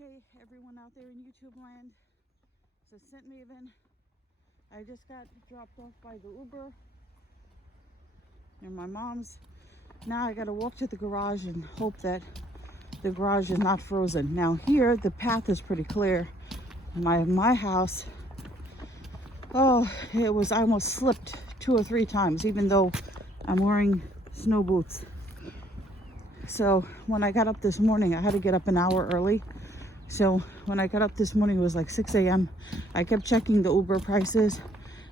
Okay, everyone out there in YouTube land, it's a St. Maven. I just got dropped off by the Uber near my mom's. Now I gotta walk to the garage and hope that the garage is not frozen. Now here, the path is pretty clear. My house, oh, I almost slipped 2 or 3 times, even though I'm wearing snow boots. So when I got up this morning, I had to get up an hour early. So when I got up this morning, it was like 6 a.m. I kept checking the Uber prices.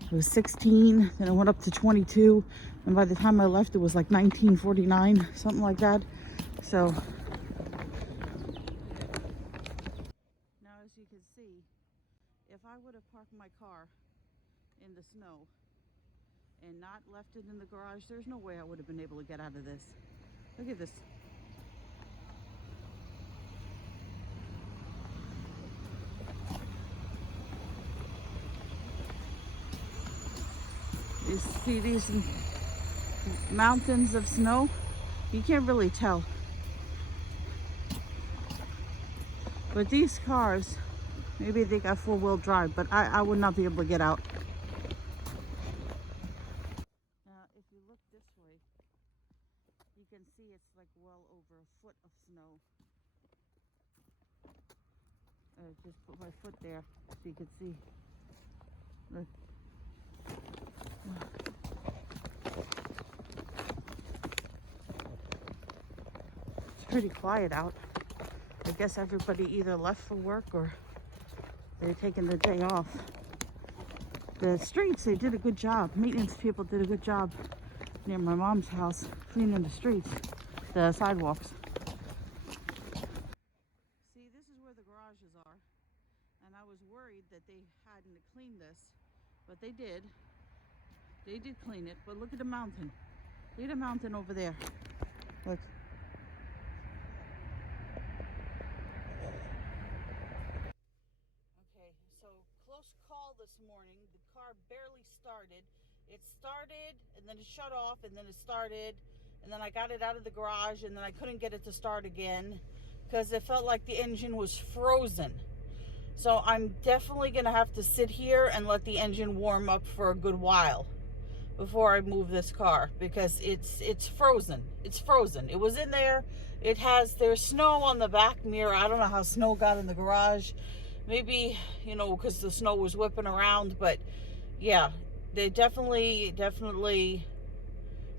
It was 16, then it went up to 22. And by the time I left, it was like 19.49, something like that. So now, as you can see, if I would have parked my car in the snow and not left it in the garage, there's no way I would have been able to get out of this. Look at this. You see these mountains of snow? You can't really tell. But these cars, maybe they got 4-wheel drive, but I would not be able to get out. Now, if you look this way, you can see it's like well over a foot of snow. Just put my foot there so you can see. Look. It's pretty quiet out. I guess everybody either left for work or they're taking the day off. The streets, they did a good job. Maintenance people did a good job near my mom's house, cleaning the streets, the sidewalks. See, this is where the garages are. And I was worried that they hadn't cleaned this, but they did. They did clean it, but look at the mountain. Look at the mountain over there. Look. Okay, so close call this morning. The car barely started. It started, and then it shut off, and then it started, and then I got it out of the garage, and then I couldn't get it to start again because it felt like the engine was frozen. So I'm definitely going to have to sit here and let the engine warm up for a good while before I move this car, because it's frozen. It's frozen. It was in there. There's snow on the back mirror. I don't know how snow got in the garage. Maybe, because the snow was whipping around, but yeah, they definitely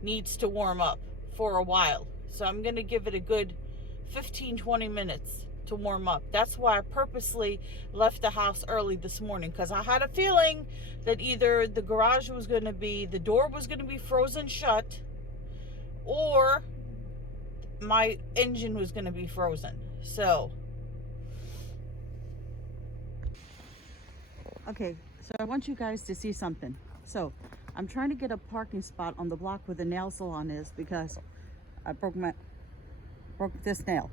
needs to warm up for a while. So I'm going to give it a good 15-20 minutes to warm up. That's why I purposely left the house early this morning, because I had a feeling that either the garage was going to be, the door was going to be frozen shut, or my engine was going to be frozen. So, okay, so I want you guys to see something. So I'm trying to get a parking spot on the block where the nail salon is, because I broke this nail,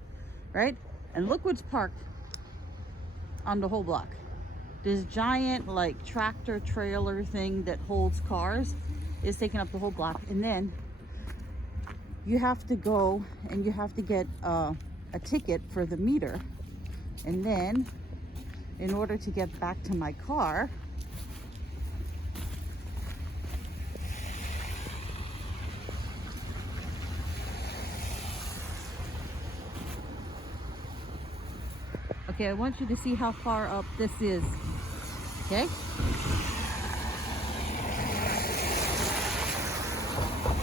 right? And look what's parked on the whole block. This giant like tractor trailer thing that holds cars is taking up the whole block. And then you have to go and you have to get a ticket for the meter. And then in order to get back to my car, okay, I want you to see how far up this is. Okay?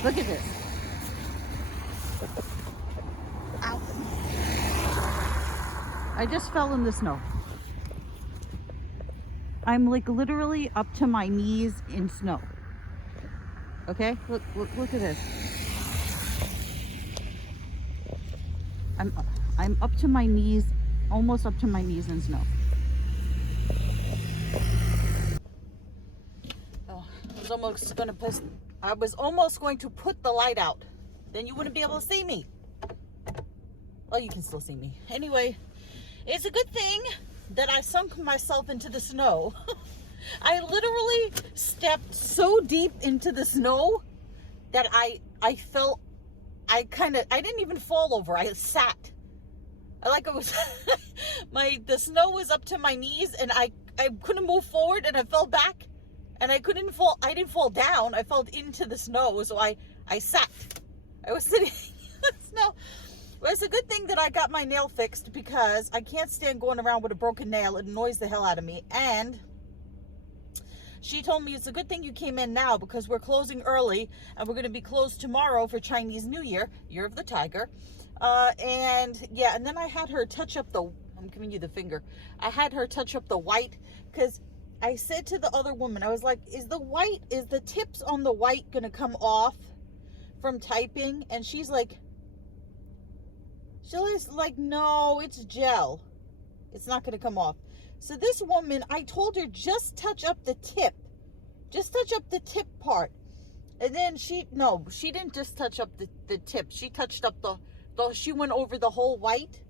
Look at this. Ow. I just fell in the snow. I'm like literally up to my knees in snow. Okay? Look at this. I'm up to my knees, almost up to my knees in snow. Oh, I was almost going to put the light out. Then you wouldn't be able to see me. Well, you can still see me. Anyway, it's a good thing that I sunk myself into the snow. I literally stepped so deep into the snow that I felt, I didn't even fall over. I sat. Like it was, the snow was up to my knees, and I couldn't move forward, and I fell back, and I didn't fall down. I fell into the snow, so I sat. I was sitting in the snow. Well, it's a good thing that I got my nail fixed, because I can't stand going around with a broken nail. It annoys the hell out of me. And she told me it's a good thing you came in now, because we're closing early, and we're going to be closed tomorrow for Chinese New Year, Year of the Tiger. And yeah, and then I had her touch up I'm giving you the finger. I had her touch up the white, because I said to the other woman, I was like, is the tips on the white going to come off from typing? And she's like, no, it's gel. It's not going to come off. So this woman, I told her, just touch up the tip. Just touch up the tip part. And then she didn't just touch up the tip. She touched up she went over the whole white.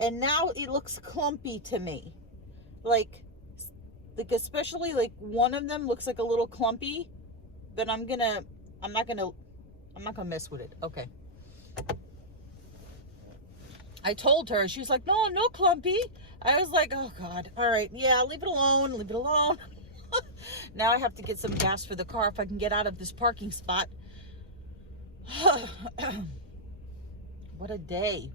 And now it looks clumpy to me. Like especially like one of them looks like a little clumpy. But I'm not gonna mess with it. Okay. I told her, she's like, no clumpy. I was like, oh God, all right, yeah, leave it alone. Now I have to get some gas for the car if I can get out of this parking spot. What a day.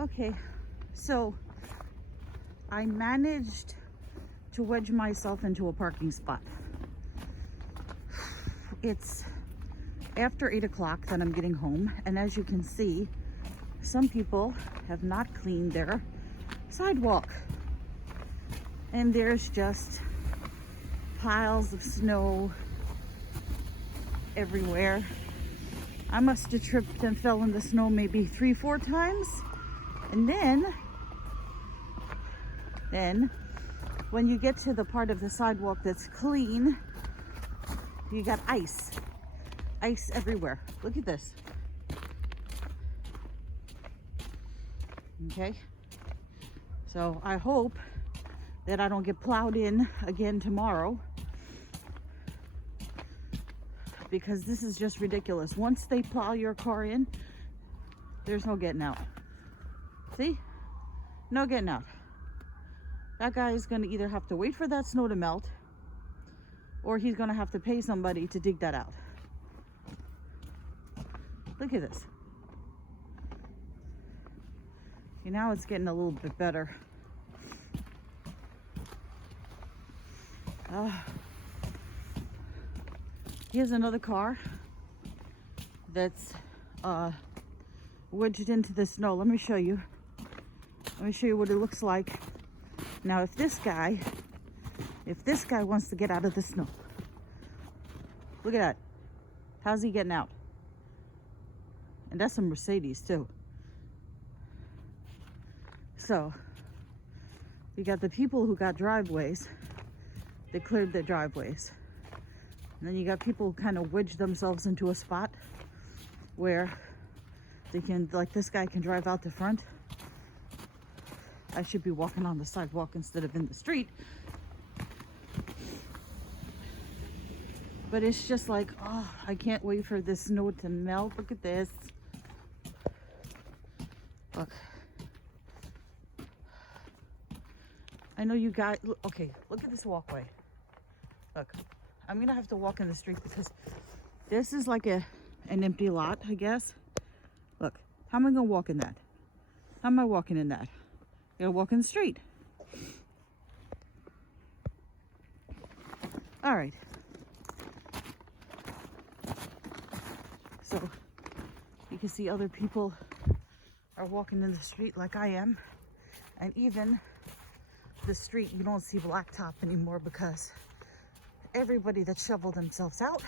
Okay, so I managed to wedge myself into a parking spot. It's after 8 o'clock that I'm getting home, and as you can see, some people have not cleaned their sidewalk, and there's just piles of snow everywhere. I must have tripped and fell in the snow maybe 3-4 times, and then when you get to the part of the sidewalk that's clean, you got ice everywhere. Look at this. Okay, so I hope that I don't get plowed in again tomorrow, because this is just ridiculous. Once they plow your car in, there's no getting out. See? No getting out. That guy is going to either have to wait for that snow to melt, or he's going to have to pay somebody to dig that out. Look at this. Okay, now it's getting a little bit better. Here's another car that's wedged into the snow. Let me show you what it looks like. Now, if this guy wants to get out of the snow, look at that. How's he getting out? And that's a Mercedes too. So you got the people who got driveways. They cleared their driveways. And then you got people who kind of wedge themselves into a spot where they can, like this guy can drive out the front. I should be walking on the sidewalk instead of in the street. But it's just like, oh, I can't wait for this snow to melt. Look at this. Look. I know you guys, okay, look at this walkway. Look, I'm gonna have to walk in the street because this is like an empty lot, I guess. Look, how am I gonna walk in that? How am I walking in that? I gotta walk in the street. All right. So you can see other people are walking in the street like I am. And even the street, you don't see blacktop anymore because everybody that shoveled themselves out,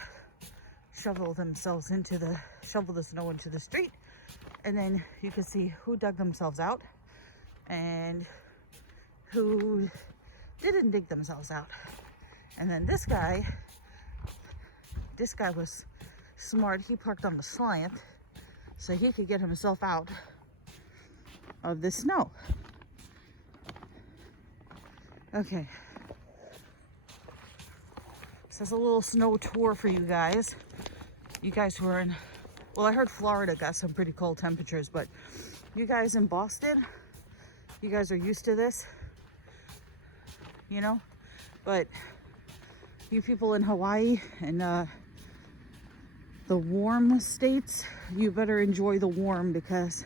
shovel the snow into the street. And then you can see who dug themselves out and who didn't dig themselves out. And then this guy was smart. He parked on the slant so he could get himself out of the snow. Okay. So that's a little snow tour for you guys. You guys who are in, well, I heard Florida got some pretty cold temperatures, but you guys in Boston, you guys are used to this, you know? But you people in Hawaii and the warm states, you better enjoy the warm, because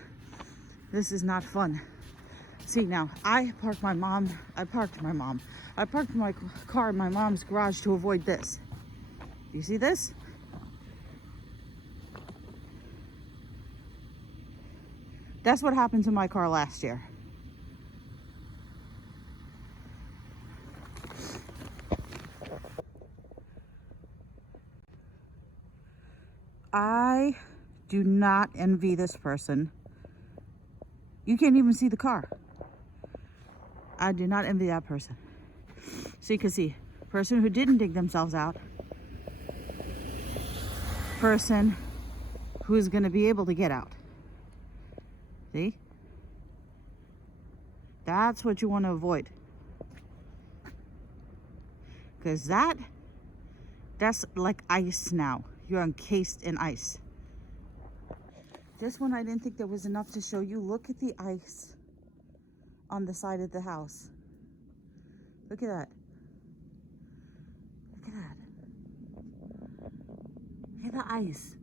this is not fun. See, now I parked my car in my mom's garage to avoid this. Do you see this? That's what happened to my car last year. I do not envy this person. You can't even see the car. I do not envy that person. So you can see, person who didn't dig themselves out, person who's gonna be able to get out. See? That's what you want to avoid. Because that's like ice now. You're encased in ice. Just when I didn't think there was enough to show you, look at the ice on the side of the house. Look at that. Look at that. Look at the ice.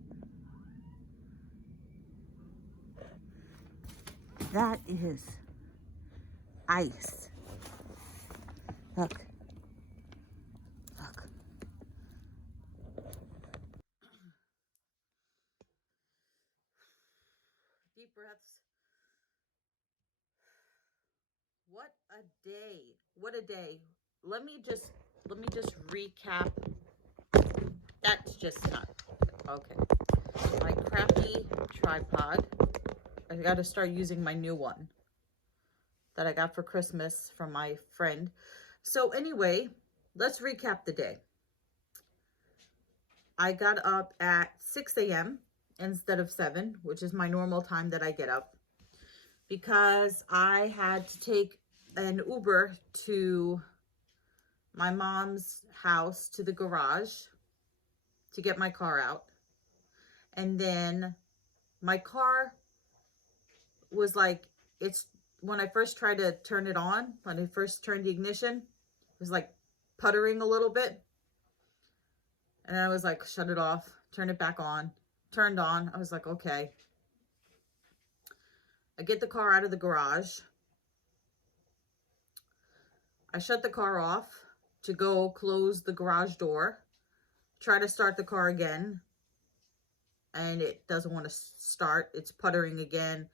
That is ice. Look. Look. Deep breaths. What a day. What a day. Let me just recap. That's just not okay. My crappy tripod. I got to start using my new one that I got for Christmas from my friend. So anyway, let's recap the day. I got up at 6 a.m. instead of 7, which is my normal time that I get up, because I had to take an Uber to my mom's house to the garage to get my car out. And then my car was like, when I first tried to turn it on, when I first turned the ignition, it was like puttering a little bit. And I was like, shut it off, turn it back on, turned on. I was like, okay. I get the car out of the garage. I shut the car off to go close the garage door, try to start the car again, and it doesn't want to start. It's puttering again.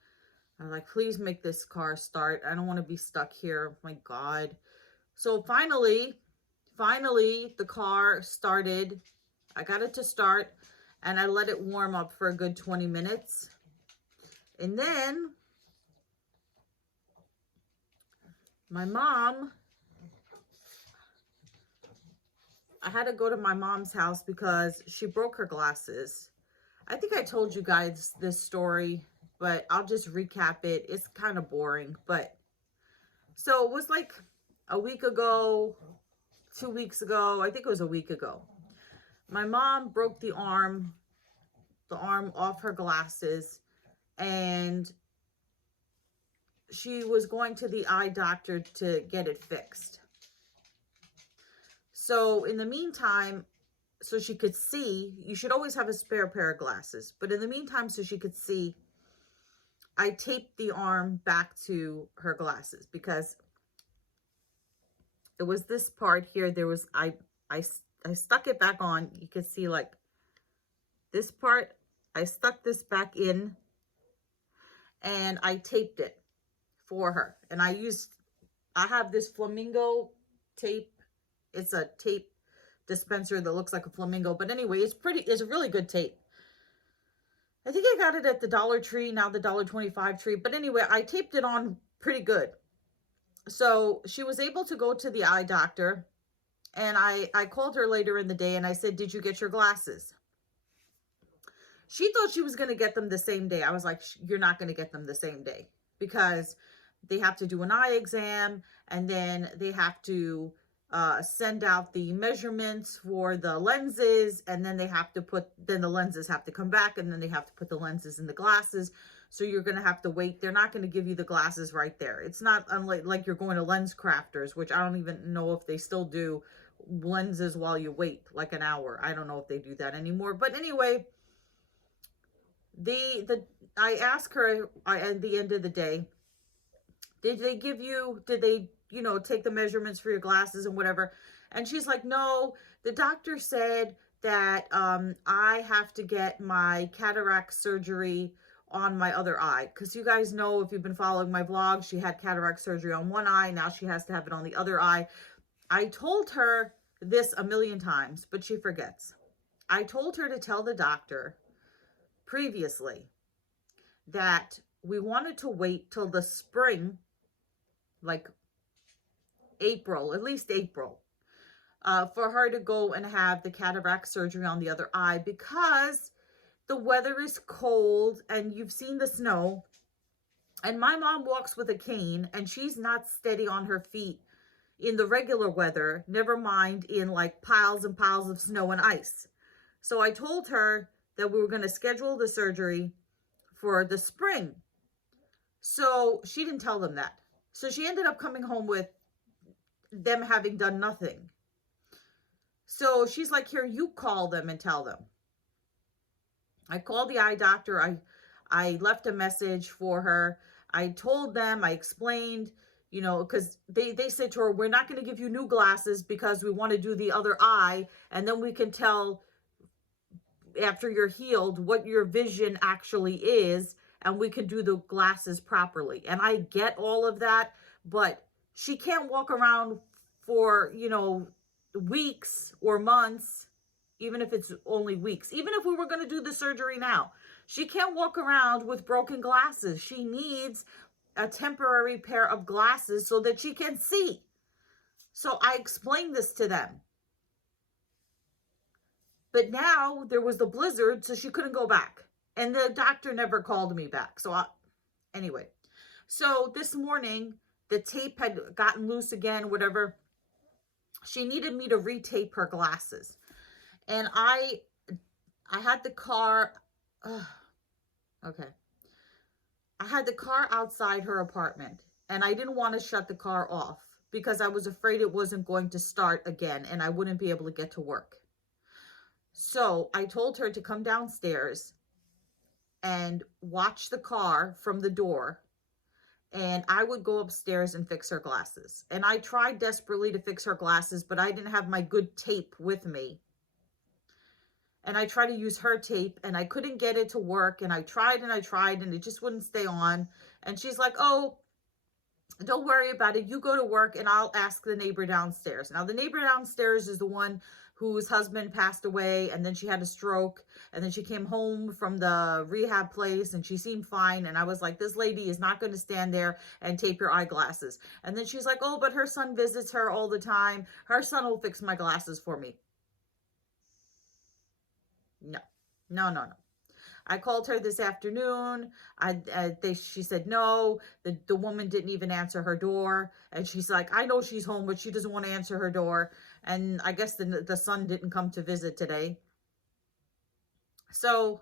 I'm like, please make this car start. I don't want to be stuck here. Oh my God. So finally, the car started. I got it to start, and I let it warm up for a good 20 minutes. And then my mom, I had to go to my mom's house because she broke her glasses. I think I told you guys this story, but I'll just recap it. It's kind of boring, but so it was like a week ago, 2 weeks ago, I think it was a week ago. My mom broke the arm off her glasses, and she was going to the eye doctor to get it fixed. So in the meantime, so she could see, you should always have a spare pair of glasses, but in the meantime, so she could see, I taped the arm back to her glasses, because it was this part here. There was, I stuck it back on. You could see like this part, I stuck this back in, and I taped it for her. And I have this flamingo tape. It's a tape dispenser that looks like a flamingo, but anyway, it's a really good tape. I think I got it at the Dollar Tree, now the $1.25 tree. But anyway, I taped it on pretty good. So she was able to go to the eye doctor, and I called her later in the day and I said, did you get your glasses? She thought she was going to get them the same day. I was like, you're not going to get them the same day, because they have to do an eye exam, and then they have to send out the measurements for the lenses, and then then the lenses have to come back, and then they have to put the lenses in the glasses. So you're going to have to wait. They're not going to give you the glasses right there. It's not unlike like you're going to Lens Crafters, which I don't even know if they still do lenses while you wait like an hour. I don't know if they do that anymore. But anyway, I asked her at the end of the day, did they, take the measurements for your glasses and whatever? And she's like, no, the doctor said that I have to get my cataract surgery on my other eye. Because you guys know, if you've been following my vlog, she had cataract surgery on one eye. Now she has to have it on the other eye. I told her this a million times, but she forgets. I told her to tell the doctor previously that we wanted to wait till the spring, like April, at least April, for her to go and have the cataract surgery on the other eye, because the weather is cold and you've seen the snow, and my mom walks with a cane and she's not steady on her feet in the regular weather, never mind in like piles and piles of snow and ice. So I told her that we were going to schedule the surgery for the spring. So she didn't tell them that. So she ended up coming home with them having done nothing. So she's like, here, you call them and tell them. I called the eye doctor. I left a message for her. I told them, I explained, because they said to her, we're not going to give you new glasses because we want to do the other eye. And then we can tell after you're healed what your vision actually is, and we can do the glasses properly. And I get all of that, but she can't walk around for, weeks or months, even if it's only weeks. Even if we were going to do the surgery now, she can't walk around with broken glasses. She needs a temporary pair of glasses so that she can see. So I explained this to them. But now there was the blizzard, so she couldn't go back. And the doctor never called me back. Anyway, so this morning, the tape had gotten loose again, whatever. She needed me to retape her glasses. And I had the car, okay. I had the car outside her apartment, and I didn't want to shut the car off because I was afraid it wasn't going to start again and I wouldn't be able to get to work. So I told her to come downstairs and watch the car from the door, and I would go upstairs and fix her glasses. And I tried desperately to fix her glasses, but I didn't have my good tape with me. And I tried to use her tape, and I couldn't get it to work. And I tried, and it just wouldn't stay on. And she's like, oh, don't worry about it. You go to work, and I'll ask the neighbor downstairs. Now, the neighbor downstairs is the one whose husband passed away, and then she had a stroke, and then she came home from the rehab place, and she seemed fine. And I was like, this lady is not going to stand there and tape your eyeglasses. And then she's like, oh, but her son visits her all the time. Her son will fix my glasses for me. No. I called her this afternoon. She said no. The woman didn't even answer her door. And she's like, I know she's home, but she doesn't want to answer her door. And I guess the son didn't come to visit today. So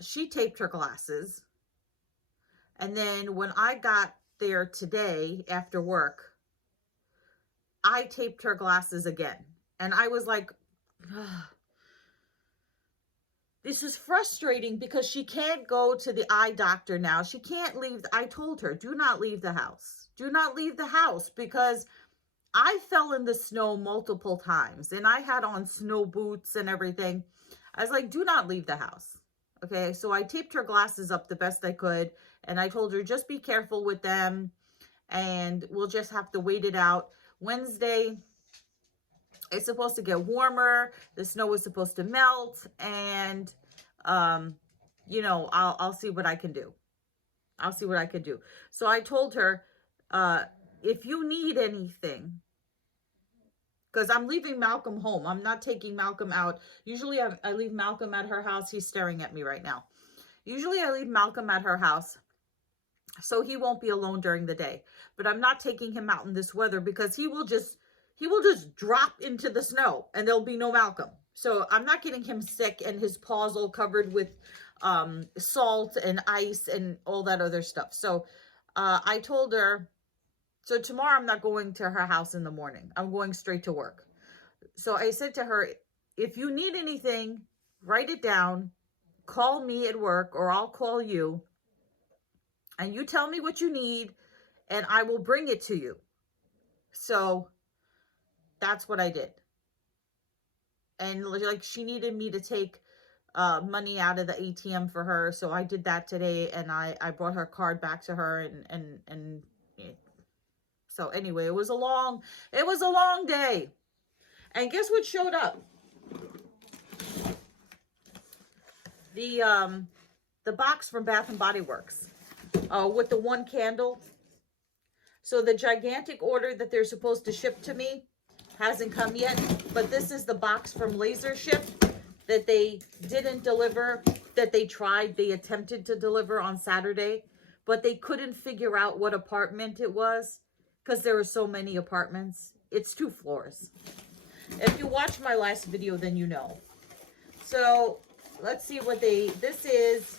she taped her glasses. And then when I got there today after work, I taped her glasses again. And I was like, ugh. This is frustrating because she can't go to the eye doctor now. She can't leave. I told her, do not leave the house. Do not leave the house, because I fell in the snow multiple times and I had on snow boots and everything. I was like, do not leave the house. Okay, so I taped her glasses up the best I could, and I told her, just be careful with them, and we'll just have to wait it out. Wednesday, it's supposed to get warmer. The snow is supposed to melt, and I'll see what I can do. I'll see what I can do. So I told her, if you need anything, because I'm leaving Malcolm home. I'm not taking Malcolm out. Usually I leave Malcolm at her house. He's staring at me right now. Usually I leave Malcolm at her house. So he won't be alone during the day. But I'm not taking him out in this weather because he will just drop into the snow and there'll be no Malcolm. So I'm not getting him sick and his paws all covered with salt and ice and all that other stuff. So I told her, so tomorrow I'm not going to her house in the morning. I'm going straight to work. So I said to her, if you need anything, write it down, call me at work, or I'll call you, and you tell me what you need, and I will bring it to you. So that's what I did. And like, she needed me to take money out of the ATM for her, so I did that today, and I brought her card back to her, and so anyway, it was a long day. And guess what showed up? The box from Bath and Body Works with the one candle. So the gigantic order that they're supposed to ship to me hasn't come yet, but this is the box from Laser Ship that they didn't deliver, that they attempted to deliver on Saturday, but they couldn't figure out what apartment it was because there were so many apartments. It's 2 floors. If you watch my last video, then you know. So let's see what this is.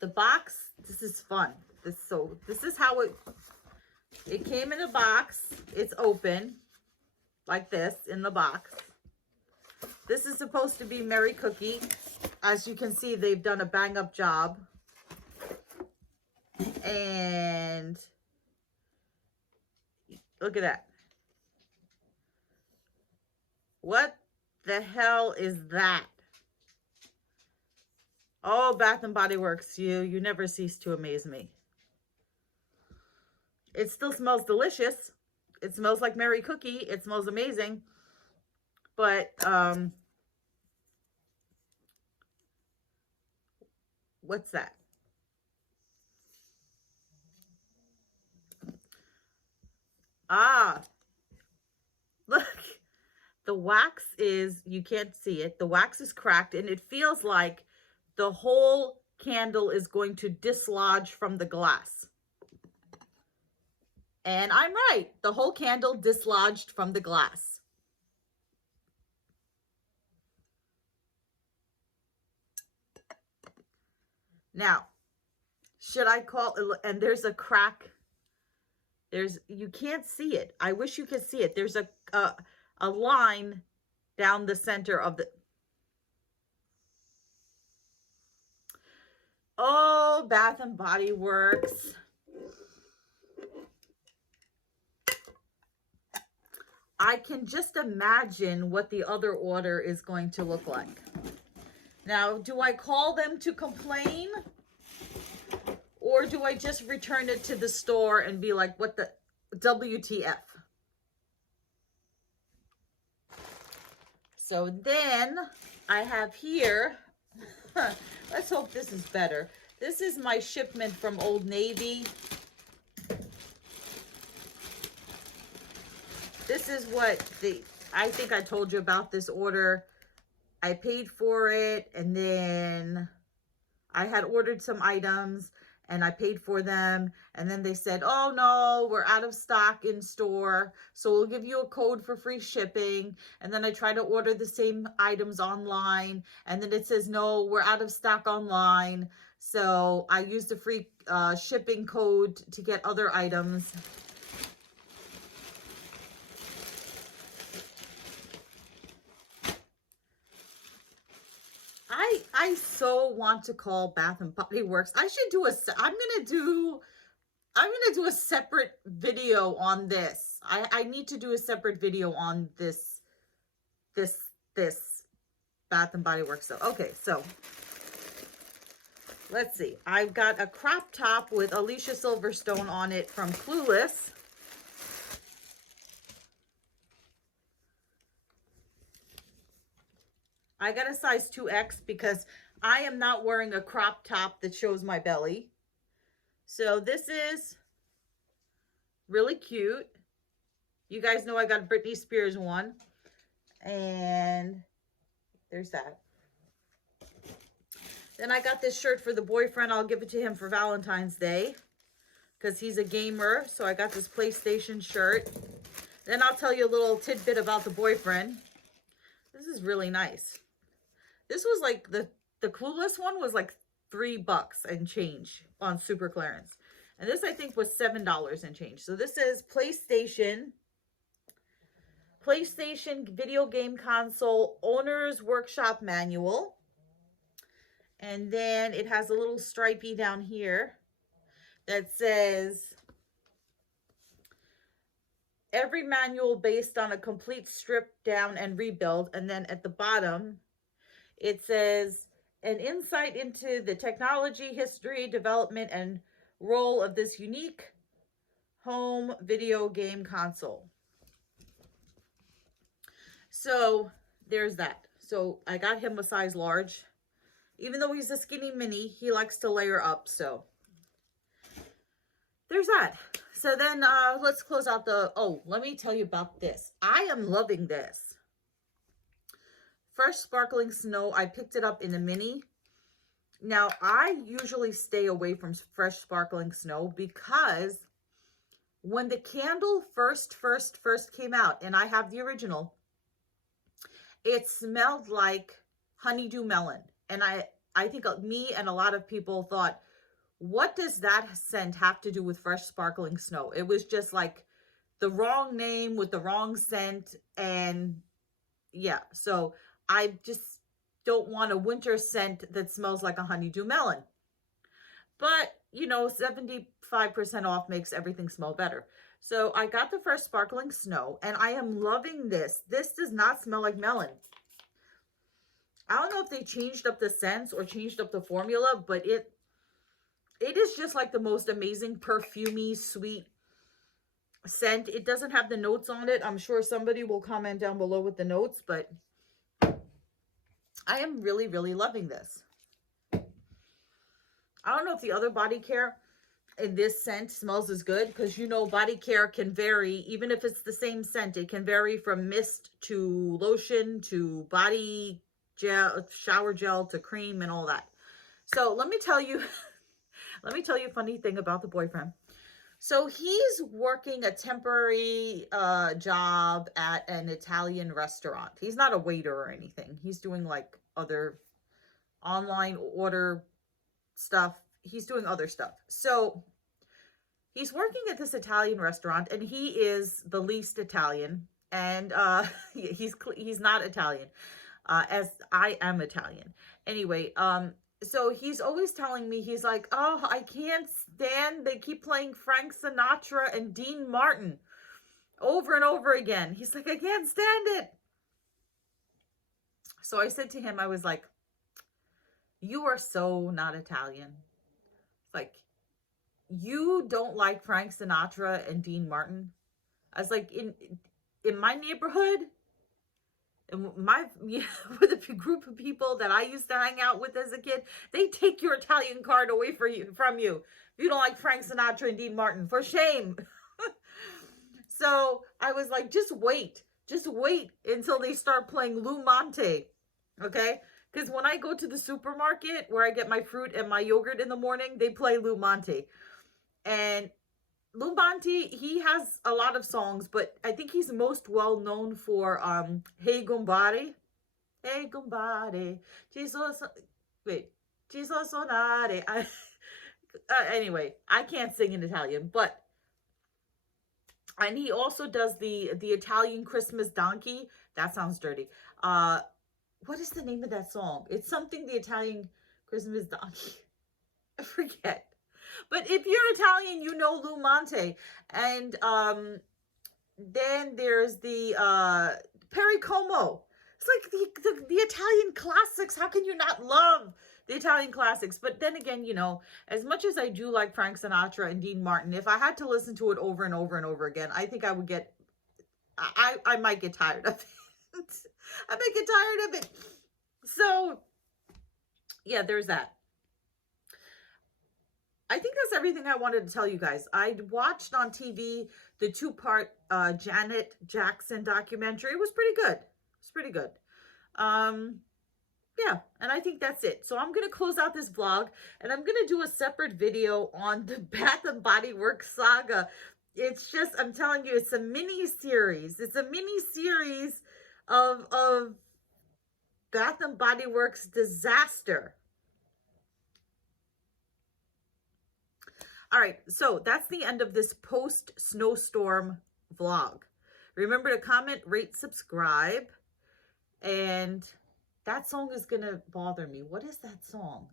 The box, this is fun. This is how it came in a box. It's open like this in the box. This is supposed to be Mary Cookie. As you can see, they've done a bang up job. And look at that. What the hell is that? Oh, Bath and Body Works, you never cease to amaze me. It still smells delicious. It smells like Mary Cookie. It smells amazing. But what's that? Ah, look. The wax is, you can't see it. The wax is cracked and it feels like the whole candle is going to dislodge from the glass. And I'm right. The whole candle dislodged from the glass. Now, should I call, and there's a crack. You can't see it. I wish you could see it. There's a line down the center of the, oh, Bath and Body Works. I can just imagine what the other order is going to look like. Now, do I call them to complain? Or do I just return it to the store and be like, what the WTF? So then I have here, let's hope this is better. This is my shipment from Old Navy. This is what I think I told you about this order. I paid for it, and then I had ordered some items and I paid for them, and then they said, oh no, we're out of stock in store, so we'll give you a code for free shipping. And then I try to order the same items online, and then it says, no, we're out of stock online. So I used the free shipping code to get other items. I so want to call Bath and Body Works. I should do I'm gonna do a separate video on this. I need to do a separate video on this Bath and Body Works. So okay, so let's see. I've got a crop top with Alicia Silverstone on it from Clueless. I got a size 2X because I am not wearing a crop top that shows my belly. So this is really cute. You guys know I got a Britney Spears one. And there's that. Then I got this shirt for the boyfriend. I'll give it to him for Valentine's Day because he's a gamer. So I got this PlayStation shirt. Then I'll tell you a little tidbit about the boyfriend. This is really nice. This was like the Clueless one was like $3 and change on super clearance. And this I think was $7 and change. So this is PlayStation video game console owner's workshop manual. And then it has a little stripey down here that says every manual based on a complete strip down and rebuild. And then at the bottom, it says an insight into the technology, history, development, and role of this unique home video game console. So there's that. So I got him a size large. Even though he's a skinny mini, he likes to layer up. So there's that. So then let's close out the, oh, let me tell you about this. I am loving this. Fresh Sparkling Snow. I picked it up in a mini. Now, I usually stay away from Fresh Sparkling Snow because when the candle first came out, and I have the original, it smelled like honeydew melon. And I think me and a lot of people thought, what does that scent have to do with Fresh Sparkling Snow? It was just like the wrong name with the wrong scent. And yeah, so I just don't want a winter scent that smells like a honeydew melon. But, you know, 75% off makes everything smell better. So I got the Fresh Sparkling Snow, and I am loving this. This does not smell like melon. I don't know if they changed up the scents or changed up the formula, but it is just like the most amazing perfumey, sweet scent. It doesn't have the notes on it. I'm sure somebody will comment down below with the notes, but I am really, really loving this. I don't know if the other body care in this scent smells as good, because you know body care can vary. Even if it's the same scent, it can vary from mist to lotion to body gel, shower gel to cream and all that. So let me tell you a funny thing about the boyfriend. So he's working a temporary job at an Italian restaurant. He's not a waiter or anything. He's doing like other online order stuff. He's doing other stuff. So he's working at this Italian restaurant, and he is the least Italian. And he's not Italian, as I am Italian. Anyway, so he's always telling me, he's like, oh, I can't stand, they keep playing Frank Sinatra and Dean Martin over and over again. He's like, I can't stand it. So I said to him, I was like, you are so not Italian. Like, you don't like Frank Sinatra and Dean Martin? I was like, in my neighborhood, with a group of people that I used to hang out with as a kid, they take your Italian card away from you if you don't like Frank Sinatra and Dean Martin. For shame. So I was like, just wait until they start playing Lou Monte, okay? Because when I go to the supermarket where I get my fruit and my yogurt in the morning, they play Lou Monte. And Lou Monte, he has a lot of songs, but I think he's most well known for Hey Gumbare. Hey Gumbare. Ci so sonare. Anyway, I can't sing in Italian, but, and he also does the Italian Christmas donkey. That sounds dirty. What is the name of that song? It's something the Italian Christmas donkey. I forget. But if you're Italian, you know Lou Monte. And then there's the Perry Como. It's like the Italian classics. How can you not love the Italian classics? But then again, you know, as much as I do like Frank Sinatra and Dean Martin, if I had to listen to it over and over and over again, I think I would get, I might get tired of it. I might get tired of it. So, yeah, there's that. I think that's everything I wanted to tell you guys. I watched on TV the 2-part Janet Jackson documentary. It was pretty good. It's pretty good. yeah, and I think that's it. So I'm going to close out this vlog, and I'm going to do a separate video on the Bath and Body Works saga. It's just, I'm telling you, it's a mini series. It's a mini series of Bath and Body Works disaster. All right, so that's the end of this post snowstorm vlog. Remember to comment, rate, subscribe, and that song is going to bother me. What is that song?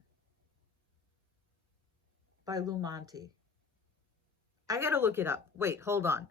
By Lou Monte. I got to look it up. Wait, hold on.